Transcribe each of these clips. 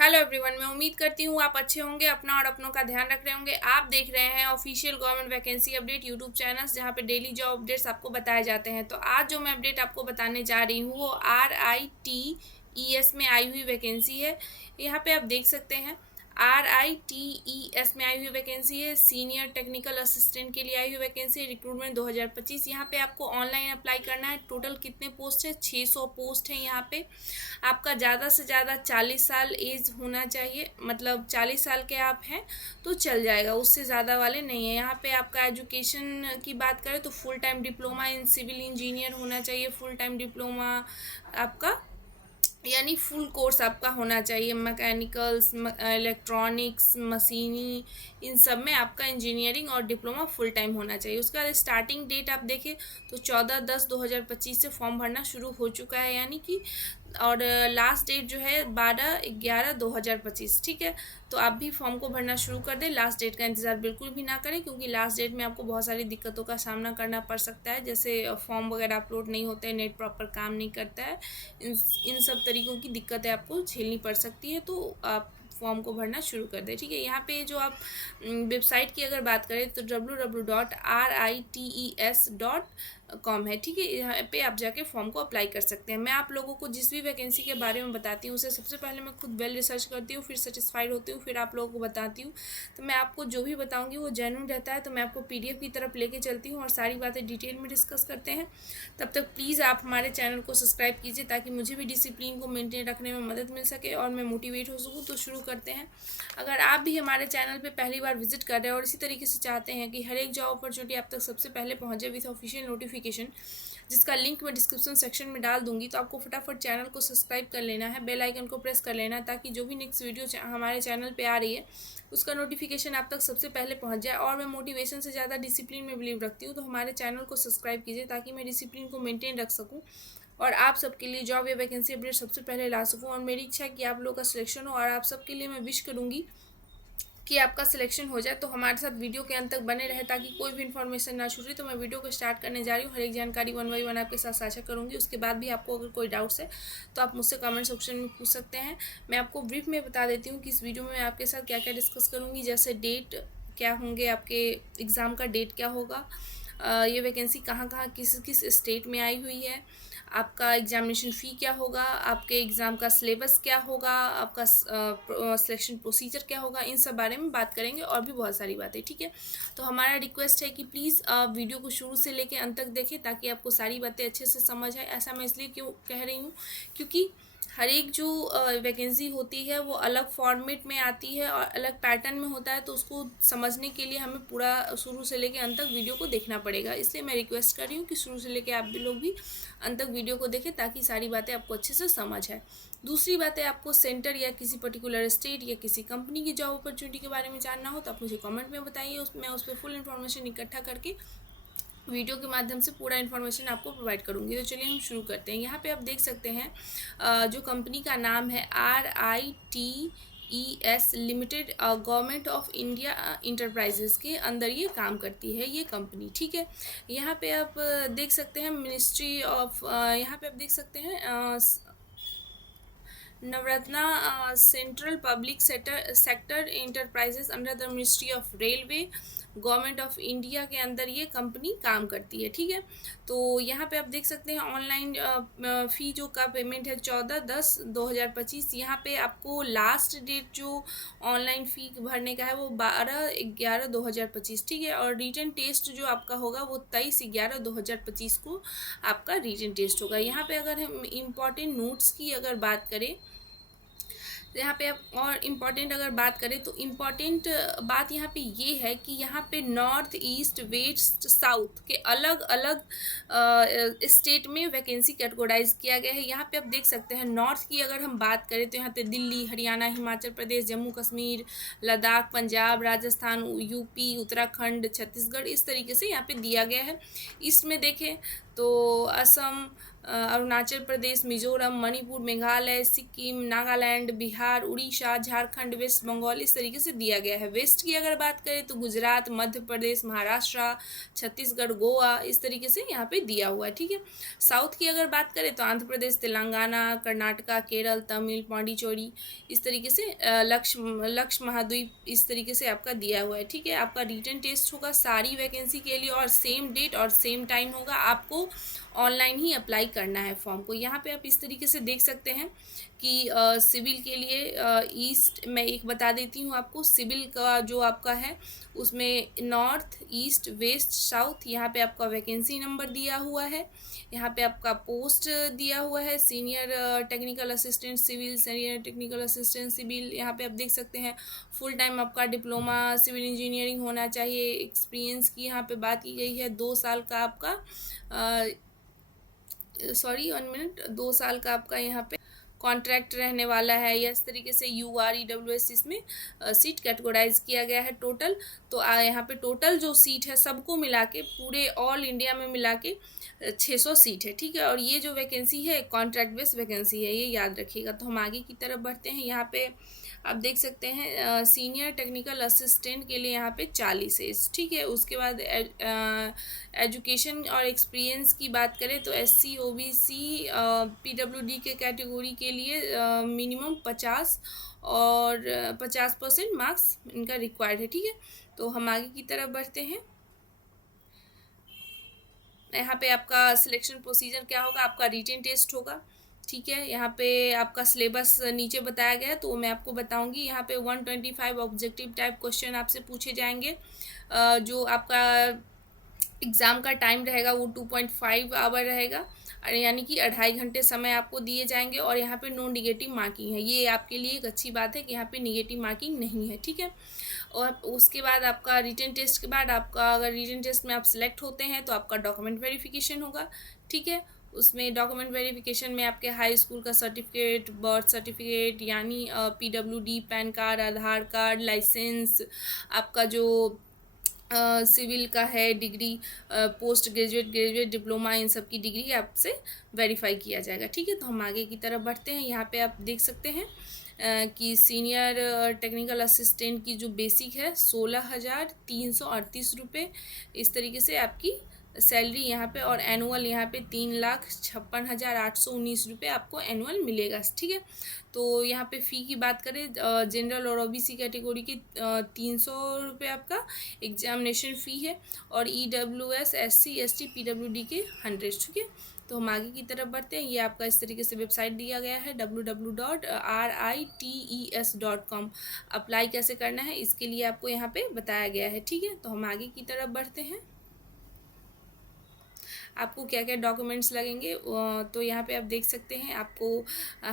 Hello everyone, मैं उम्मीद करती हूँ आप अच्छे होंगे, अपना और अपनों का ध्यान रख रहे होंगे। आप देख रहे हैं official government vacancy update YouTube channels, जहाँ पे डेली जॉब अपडेट्स आपको बताए जाते हैं। तो आज जो मैं अपडेट आपको बताने जा रही हूँ वो RITES में आई हुई वैकेंसी है। यहाँ पे आप देख सकते हैं RITES में आई हुई वैकेंसी है। सीनियर टेक्निकल असिस्टेंट के लिए आई हुई वैकेंसी है। रिक्रूटमेंट 2025। यहाँ पे आपको ऑनलाइन अप्लाई करना है। टोटल कितने पोस्ट है? 600 पोस्ट है। यहाँ पे आपका ज़्यादा से ज़्यादा 40 साल एज होना चाहिए, मतलब 40 साल के आप हैं तो चल जाएगा, उससे ज़्यादा वाले नहीं है। यहाँ पे आपका एजुकेशन की बात करें तो full time diploma in civil engineer होना चाहिए। फुल टाइम डिप्लोमा आपका यानी फुल कोर्स आपका होना चाहिए। मैकेनिकल्स, इलेक्ट्रॉनिक्स, मशीनी, इन सब में आपका इंजीनियरिंग और डिप्लोमा फुल टाइम होना चाहिए। उसका स्टार्टिंग डेट आप देखें तो 14/10/2025 से फॉर्म भरना शुरू हो चुका है, यानी कि और लास्ट डेट जो है 12/11/2025। ठीक है, तो आप भी फॉर्म को भरना शुरू कर दें। लास्ट डेट का इंतज़ार बिल्कुल भी ना करें, क्योंकि लास्ट डेट में आपको बहुत सारी दिक्कतों का सामना करना पड़ सकता है, जैसे फॉर्म वगैरह अपलोड नहीं होते हैं, नेट प्रॉपर काम नहीं करता है, इन सब तरीक़ों की दिक्कतें आपको झेलनी पड़ सकती है। तो आप फॉर्म को भरना शुरू कर दें। ठीक है, यहाँ पे जो आप वेबसाइट की अगर बात करें तो www.rites.com है। ठीक है, यहाँ पे आप जाके फॉर्म को अप्लाई कर सकते हैं। मैं आप लोगों को जिस भी वैकेंसी के बारे में बताती हूँ उसे सबसे पहले मैं खुद वेल रिसर्च करती हूँ, फिर सेटिस्फाइड होती हूँ, फिर आप लोगों को बताती हूँ। तो मैं आपको जो भी बताऊँगी वो जेन्युइन रहता है। तो मैं आपको PDF की तरफ लेके चलती हूँ और सारी बातें डिटेल में डिस्कस करते हैं। तब तक प्लीज़ आप हमारे चैनल को सब्सक्राइब कीजिए, ताकि मुझे भी डिसिप्लिन को मेंटेन रखने में मदद मिल सके और मैं मोटिवेट हो सकूँ। तो शुरू करते हैं। अगर आप भी हमारे चैनल पे पहली बार विजिट कर रहे हैं और इसी तरीके से चाहते हैं कि हर एक जॉब अपॉर्चुनिटी आप तक सबसे पहले पहुंचे विथ ऑफिशियल नोटिफिकेशन, जिसका लिंक मैं डिस्क्रिप्शन सेक्शन में डाल दूंगी, तो आपको फटाफट चैनल को सब्सक्राइब कर लेना है, बेल आइकन को प्रेस कर लेना है, ताकि जो भी नेक्स्ट वीडियो हमारे चैनल पे आ रही है उसका नोटिफिकेशन आप तक सबसे पहले पहुंच जाए। और मैं मोटिवेशन से ज़्यादा डिसिप्लिन में बिलीव रखती हूँ, तो हमारे चैनल को सब्सक्राइब कीजिए ताकि मैं डिसिप्लिन को मेंटेन रख सकूँ और आप सबके लिए जॉब या वैकेंसी अपडेट सबसे पहले ला सकूँ। और मेरी इच्छा है कि आप लोगों का सिलेक्शन हो, और आप सबके लिए मैं विश करूँगी कि आपका सिलेक्शन हो जाए। तो हमारे साथ वीडियो के अंत तक बने रहे, ताकि कोई भी इन्फॉर्मेशन ना छूटे। तो मैं वीडियो को स्टार्ट करने जा रही हूँ। हर एक जानकारी 1 बाय 1 आपके साथ साझा करूँगी। उसके बाद भी आपको अगर कोई डाउट्स है तो आप मुझसे कमेंट सेक्शन में पूछ सकते हैं। मैं आपको ब्रीफ में बता देती हूँ कि इस वीडियो में मैं आपके साथ क्या क्या डिस्कस करूँगी, जैसे डेट क्या होंगे, आपके एग्ज़ाम का डेट क्या होगा, ये वैकेंसी कहाँ कहाँ किस किस स्टेट में आई हुई है, आपका एग्जामिनेशन फ़ी क्या होगा, आपके एग्ज़ाम का सिलेबस क्या होगा, आपका सिलेक्शन प्रोसीजर क्या होगा, इन सब बारे में बात करेंगे और भी बहुत सारी बातें। ठीक है, तो हमारा रिक्वेस्ट है कि प्लीज़ वीडियो को शुरू से लेकर अंत तक देखें, ताकि आपको सारी बातें अच्छे से समझ आए। ऐसा मैं इसलिए क्यों कह रही हूँ, क्योंकि हर एक जो वैकेंसी होती है वो अलग फॉर्मेट में आती है और अलग पैटर्न में होता है, तो उसको समझने के लिए हमें पूरा शुरू से लेकर अंत तक वीडियो को देखना पड़ेगा। इसलिए मैं रिक्वेस्ट कर रही हूँ कि शुरू से लेकर आप भी लोग भी अंत तक वीडियो को देखें, ताकि सारी बातें आपको अच्छे से समझ आए। दूसरी बात है, आपको सेंटर या किसी पर्टिकुलर स्टेट या किसी कंपनी की जॉब अपॉर्चुनिटी के बारे में जानना हो तो आप मुझे कमेंट में बताइए, मैं उस पर फुल इन्फॉर्मेशन इकट्ठा करके वीडियो के माध्यम से पूरा इन्फॉर्मेशन आपको प्रोवाइड करूंगी। तो चलिए हम शुरू करते हैं। यहाँ पे आप देख सकते हैं जो कंपनी का नाम है RITES limited, government of India enterprises के अंदर ये काम करती है ये कंपनी। ठीक है, यहाँ पे आप देख सकते हैं मिनिस्ट्री ऑफ, यहाँ पे आप देख सकते हैं Navratna central public sector enterprises under the ministry of railway, government of India के अंदर ये कंपनी काम करती है। ठीक है, तो यहाँ पे आप देख सकते हैं ऑनलाइन फ़ी जो का पेमेंट है 14/10/2025। यहाँ पे आपको लास्ट डेट जो ऑनलाइन फ़ी भरने का है वो 12/11/2025। ठीक है, और रिटन टेस्ट जो आपका होगा वो 23/11/2025 को आपका रिटन टेस्ट होगा। यहाँ पे अगर हम इम्पॉर्टेंट नोट्स की अगर बात करें, यहाँ पे आप और इम्पॉर्टेंट अगर बात करें तो इम्पॉर्टेंट बात यहाँ पे ये है कि यहाँ पे नॉर्थ ईस्ट वेस्ट साउथ के अलग अलग स्टेट में वैकेंसी कैटेगराइज किया गया है। यहाँ पे आप देख सकते हैं नॉर्थ की अगर हम बात करें तो यहाँ पे दिल्ली, हरियाणा, हिमाचल प्रदेश, जम्मू कश्मीर, लद्दाख, पंजाब, राजस्थान, UP, उत्तराखंड, छत्तीसगढ़, इस तरीके से यहाँ पे दिया गया है। इसमें देखें तो असम, अरुणाचल प्रदेश, मिजोरम, मणिपुर, मेघालय, सिक्किम, नागालैंड, बिहार, उड़ीसा, झारखंड, वेस्ट बंगाल, इस तरीके से दिया गया है। वेस्ट की अगर बात करें तो गुजरात, मध्य प्रदेश, महाराष्ट्र, छत्तीसगढ़, गोवा, इस तरीके से यहाँ पे दिया हुआ है। ठीक है। साउथ की अगर बात करें तो आंध्र प्रदेश, तेलंगाना, कर्नाटका, केरल, तमिल, पांडिचेरी, इस तरीके से लक्ष्य महाद्वीप, इस तरीके से आपका दिया हुआ है। ठीक है। आपका रिटन टेस्ट होगा सारी वैकेंसी के लिए और सेम डेट और सेम टाइम होगा। आपको ऑनलाइन ही अप्लाई करना है फॉर्म को। यहाँ पे आप इस तरीके से देख सकते हैं कि सिविल के लिए ईस्ट, मैं एक बता देती हूँ आपको, सिविल का जो आपका है उसमें नॉर्थ, ईस्ट, वेस्ट, साउथ, यहाँ पे आपका वैकेंसी नंबर दिया हुआ है। यहाँ पे आपका पोस्ट दिया हुआ है, senior technical assistant civil, senior technical assistant civil, यहाँ पे आप देख सकते हैं। फुल टाइम आपका डिप्लोमा सिविल इंजीनियरिंग होना चाहिए। एक्सपीरियंस की यहाँ पे बात की गई है, 2 साल का आपका 2 साल का आपका यहाँ पे कॉन्ट्रैक्ट रहने वाला है, या इस तरीके से UREWS इसमें सीट कैटेगराइज किया गया है टोटल। तो यहाँ पे टोटल जो सीट है सबको मिला के पूरे ऑल इंडिया में मिला के 600 सीट है। ठीक है। और ये जो वैकेंसी है कॉन्ट्रैक्ट बेस्ड वैकेंसी है, ये याद रखिएगा। तो हम आगे की तरफ बढ़ते हैं। यहाँ पे आप देख सकते हैं सीनियर टेक्निकल असिस्टेंट के लिए यहाँ पे 40 है। ठीक है। उसके बाद एजुकेशन और एक्सपीरियंस की बात करें तो SC, OBC, PWD के कैटेगरी के लिए मिनिमम 50 और 50% मार्क्स इनका रिक्वायर्ड है। ठीक है। तो हम आगे की तरफ बढ़ते हैं। यहाँ पे आपका सिलेक्शन प्रोसीजर क्या होगा, आपका रिटन टेस्ट होगा। ठीक है। यहाँ पे आपका सिलेबस नीचे बताया गया है तो मैं आपको बताऊंगी। यहाँ पे 125 ऑब्जेक्टिव टाइप क्वेश्चन आपसे पूछे जाएंगे। जो आपका एग्ज़ाम का टाइम रहेगा वो 2.5 आवर रहेगा, यानी कि 2.5 घंटे समय आपको दिए जाएंगे। और यहाँ पे नो निगेटिव मार्किंग है। ये आपके लिए एक अच्छी बात है कि यहाँ पे निगेटिव मार्किंग नहीं है। ठीक है। और उसके बाद आपका रिटन टेस्ट के बाद आपका, अगर रिटन टेस्ट में आप सिलेक्ट होते हैं तो आपका डॉक्यूमेंट वेरिफिकेशन होगा। ठीक है। उसमें डॉक्यूमेंट वेरिफिकेशन में आपके हाई स्कूल का सर्टिफिकेट, बर्थ सर्टिफिकेट, यानी PWD, PAN card, Aadhaar card, licence, आपका जो सिविल का है degree, post graduate, graduate, diploma, इन सब की डिग्री आपसे वेरीफाई किया जाएगा। ठीक है। तो हम आगे की तरफ बढ़ते हैं। यहाँ पे आप देख सकते हैं कि सीनियर टेक्निकल असिस्टेंट की जो बेसिक है 16,338 रुपये, इस तरीके से आपकी सैलरी यहाँ पे, और एनुअल यहाँ पे 3,56,819 रुपये आपको एनुअल मिलेगा। ठीक है। तो यहाँ पे फ़ी की बात करें, जनरल और OBC कैटेगरी की 300 रुपये आपका एग्जामिनेशन फ़ी है, और EWS, SC, ST, PWD के 100। ठीक है। तो हम आगे की तरफ बढ़ते हैं। ये आपका इस तरीके से वेबसाइट दिया गया है www.rites.com। अप्लाई कैसे करना है इसके लिए आपको यहाँ पे बताया गया है। ठीक है। तो हम आगे की तरफ बढ़ते हैं। आपको क्या क्या डॉक्यूमेंट्स लगेंगे, तो यहाँ पे आप देख सकते हैं। आपको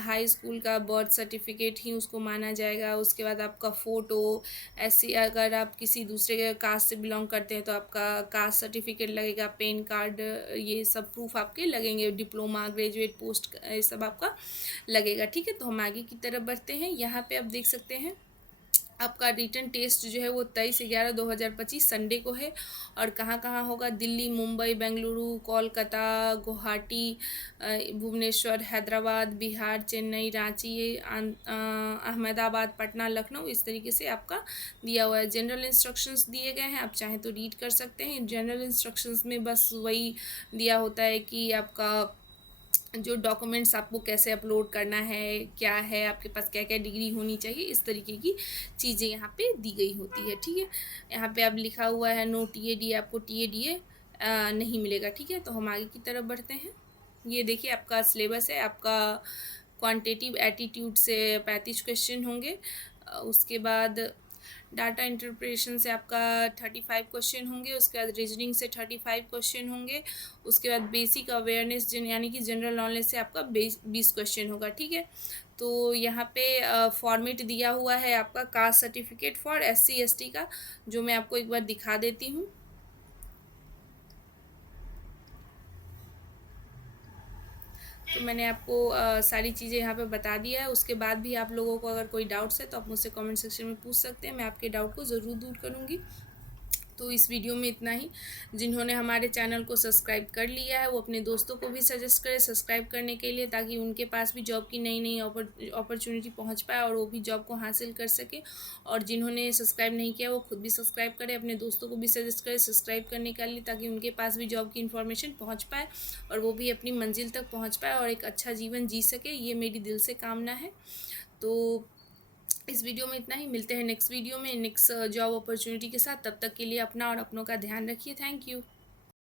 हाई स्कूल का बर्थ सर्टिफिकेट ही उसको माना जाएगा। उसके बाद आपका फ़ोटो, ऐसी अगर आप किसी दूसरे कास्ट से बिलोंग करते हैं तो आपका कास्ट सर्टिफिकेट लगेगा, पैन कार्ड, ये सब प्रूफ आपके लगेंगे, डिप्लोमा, ग्रेजुएट, पोस्ट, ये सब आपका लगेगा। ठीक है। तो हम आगे की तरफ बढ़ते हैं। यहाँ पर आप देख सकते हैं आपका रिटन टेस्ट जो है वो 23/11/2025 संडे को है। और कहाँ कहाँ होगा, दिल्ली, मुंबई, बेंगलुरु, कोलकाता, गुवाहाटी, भुवनेश्वर, हैदराबाद, बिहार, चेन्नई, रांची, अहमदाबाद, पटना, लखनऊ, इस तरीके से आपका दिया हुआ है। जनरल इंस्ट्रक्शंस दिए गए हैं, आप चाहें तो रीड कर सकते हैं। जनरल इंस्ट्रक्शंस में बस वही दिया होता है कि आपका जो डॉक्यूमेंट्स आपको कैसे अपलोड करना है, क्या है आपके पास, क्या क्या डिग्री होनी चाहिए, इस तरीके की चीज़ें यहाँ पे दी गई होती है। ठीक है। यहाँ पे अब लिखा हुआ है नो TADA, आपको TADA नहीं मिलेगा। ठीक है। तो हम आगे की तरफ बढ़ते हैं। ये देखिए आपका सिलेबस है। आपका क्वांटिटेटिव एटीट्यूड से 35 क्वेश्चन होंगे। उसके बाद डाटा इंटरप्रिटेशन से आपका 35 क्वेश्चन होंगे। उसके बाद रीजनिंग से 35 क्वेश्चन होंगे। उसके बाद बेसिक अवेयरनेस यानी कि जनरल नॉलेज से आपका 20 क्वेश्चन होगा। ठीक है। तो यहाँ पे फॉर्मेट दिया हुआ है आपका caste certificate for SC ST का, जो मैं आपको एक बार दिखा देती हूँ। तो मैंने आपको सारी चीज़ें यहाँ पे बता दिया है। उसके बाद भी आप लोगों को अगर कोई डाउट्स है तो आप मुझसे कमेंट सेक्शन में पूछ सकते हैं, मैं आपके डाउट को ज़रूर दूर करूँगी। तो इस वीडियो में इतना ही। जिन्होंने हमारे चैनल को सब्सक्राइब कर लिया है वो अपने दोस्तों को भी सजेस्ट करें सब्सक्राइब करने के लिए, ताकि उनके पास भी जॉब की नई नई अपॉर्चुनिटी पहुंच पाए और वो भी जॉब को हासिल कर सके। और जिन्होंने सब्सक्राइब नहीं किया वो खुद भी सब्सक्राइब करें, अपने दोस्तों को भी सजेस्ट करें सब्सक्राइब करने के लिए, ताकि उनके पास भी जॉब की इन्फॉर्मेशन पहुँच पाए और वो भी अपनी मंजिल तक पहुँच पाए और एक अच्छा जीवन जी सके। ये मेरी दिल से कामना है। तो इस वीडियो में इतना ही। मिलते हैं नेक्स्ट वीडियो में नेक्स्ट जॉब अपॉर्चुनिटी के साथ। तब तक के लिए अपना और अपनों का ध्यान रखिए। Thank you.